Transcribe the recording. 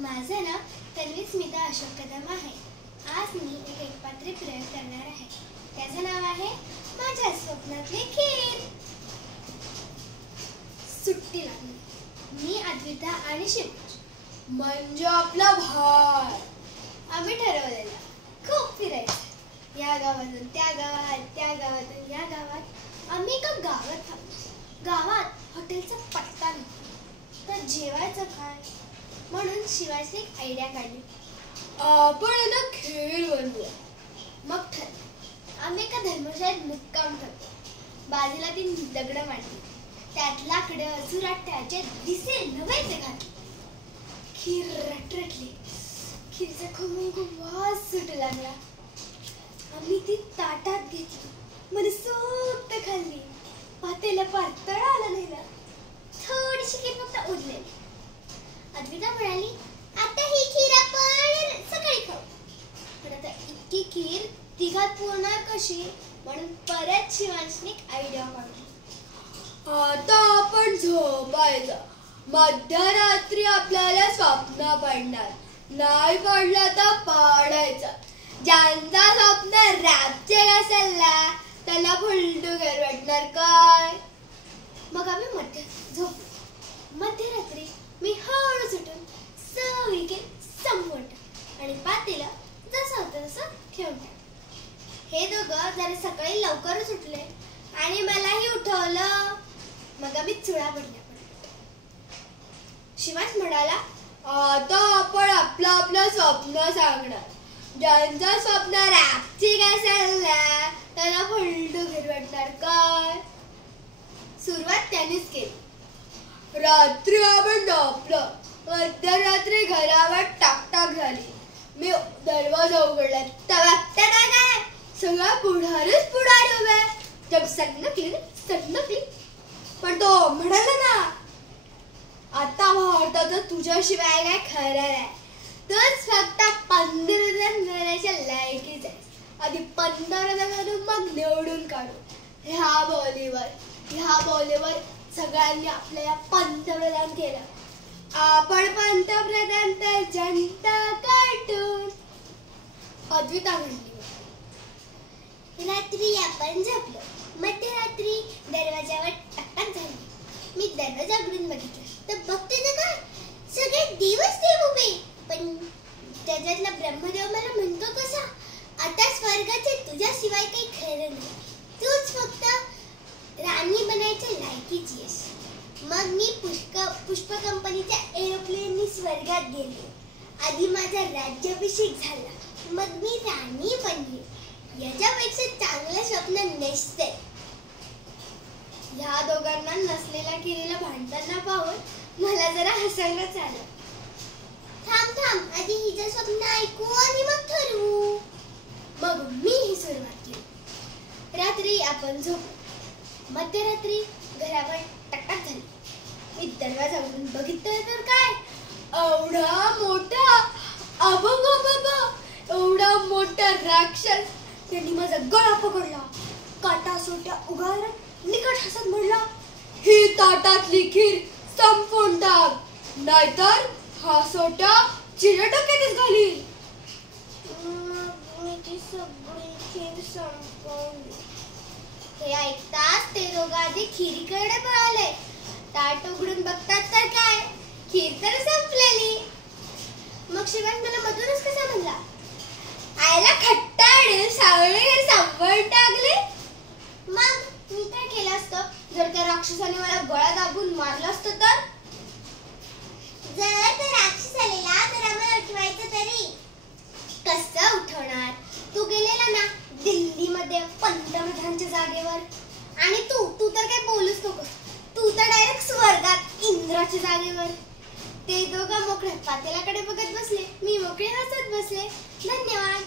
माझं नाव तन्वी स्मिता अशोक कदम आहे. आज मी एक एकपात्री प्रयोग करणार आहे. त्याचं नाव आहे माझ्या स्वप्नातली खीर. सुट्टी लागली. मी अद्विता आणि शिवाज म्हणजे आपला भाई. आम्ही ठरवलेलं खूप फिरायचं. या गावातून त्या गावात, त्या गावातून या गावात. आम्ही एका गावात थांबलो. गावात हॉटेलचा पत्ता नव्हता. तर जेवायचं काय म्हणून शिवाजीने एक आयडिया काढली. आपण आता खीर बनवूया. मग ठरलं. आम्ही एका धर्मशाळेत मुक्काम करतो. बाजूला 3 दगडं मांडली. त्यात लाकडं चुराट्याचे दिसेल नव्हते घातले. खीर रटरटली. खीरचा खूप वास सुटू लागला. आम्ही ती ताटात घेतली. मनसोक्त खाल्ली. पातेला पार तळाला नेला. थोडीशी खीर फक्त उरलेली. अद्विता म्हणाली, आता ही खीर आपण सकाळी खाऊ. पण आता इतकी खीर तिघात पुरणार कशी म्हणून परत शिवांशने एक आयडिया काढली. आता आपण झोपायचं. मध्यरात्री आपल्याला स्वप्न पडणार. नाही पडलं तर पाडायचं. ज्यांचा स्वप्न रातचे असेल ना त्यांना फुलटू घर वाटणार काय. मग आम्ही मध्यरात्री मी हळूच उठून सगळी खीर संपवून टाकली आणि पातेलं जसं होतं तसं ठेवून टाकलं. हे दोघं जरा सकाळी लवकरच उठले आणि मलाही उठवलं. मग आम्ही चुळा पडल्या. शिवाज म्हणाला, आता आपण आपलं स्वप्न सांगणार. ज्यांचं स्वप्न रापचिक असेल ना त्यांना फुलटू घर वाटणार काय. सुरुवात त्यांनीच केली. रात्री आपण झोपलो. मध्यरात्री घरावर टाकटाक झाली. मी दरवाजा उघडला. तेव्हा काय सगळा पुढारी उभे. जग सटनकली. पण तो म्हणाला ना, आता भारताचं तुझ्याशिवाय काय खरं नाही. तूच फक्त 15 रन घेण्याच्या लायकीच आहेस. आधी 15 रन करून मग निवडून काढू. ह्या बॉलीवर सगळ्यांनी आपल्याला पंतप्रधान केलं. आपण पंतप्रधान तर जनता कार्टून. अद्विता म्हणली, रात्री आपण झोपलो. मध्यरात्री दरवाजावर टकटक झाली. मी दरवाजा उघडून बघितला तर बघते ना काय सगळे देव उभे. पण त्याच्यातला ब्रह्मदेव मला म्हणतो कसा, आता स्वर्गाचे तुझ्याशिवाय काही खरं नाही. तूच फक्त राणी बनायच्या लायकीची आहेस. मग मी पुष्प कंपनीच्या एरोप्लेननी स्वर्गात गेले. आधी माझा राज्याभिषेक झाला. मग मी राणी बनले. याच्यापेक्षा चांगलं स्वप्न नसते. ह्या दोघांना नसलेल्या खिरीला भांडताना पाहून मला जरा हसायलाच आलं. थांब आधी हिचं स्वप्न ऐकू आणि मग ठरवू. मग मी ही सुरुवात केली. रात्री आपण झोपलो. मध्यरात्री घरावर टकटक झाली. मी दरवाजा उघडून बघितलं तर काय एवढा मोठा राक्षस. त्यांनी माझा गळा पकडला. काटा सोट्या उगारत निकट हसत म्हणला, ही ताटातली खीर संपवून टाक, नाहीतर हा सोट्या चिरडोक्यातच घालील. मी ती सगळी खीर संपवली. हे ऐकताच ते दोघं आधी खिरीकडे पळाले. ताट उघडून बघतात तर काय खीर तर संपलेली. मग शिवाज मला मधूनच कसा म्हणला, आयला खट्टाड सावळे संपवून टाकले. मग मी काय केलं असतं जर त्या राक्षसाने मला गळा दाबून मारलं असतं तर. जर त्या राक्षस आलेला तर आम्हाला उठवायचं तरी कसं उठवणार. तू गेलेला ना दिल्लीमध्ये पंतप्रधानच्या जागेवर. आणि तू तर काय बोलूच नकोस. तू तर डायरेक्ट स्वर्गात इंद्राच्या जागेवर. ते दोघं मोकळ्या पातेल्याकडे बघत बसले. मी मोकळे हसत बसले. धन्यवाद.